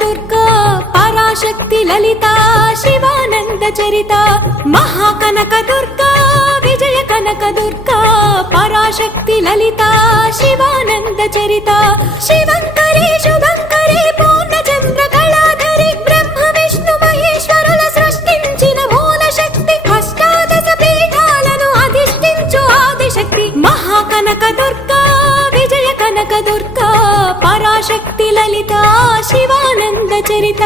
దుర్గా పరాశక్తి లలిత శివానంద చరిత మహాకనక దుర్గా విజయ కనక దుర్గా పరాశక్తి లలిత శివానంద చరిత శివంకరి శుభంకరి పూర్ణచంద్ర కళాధరి బ్రహ్మ విష్ణు మహేశ్వరుల సృష్టించిన మూల శక్తి అష్టాదశ పీఠాలను అధిష్ఠించు ఆదిశక్తి మహాకనక దుర్గా విజయ కనక దుర్గా పరాశక్తి లలిత శివానంద చరిత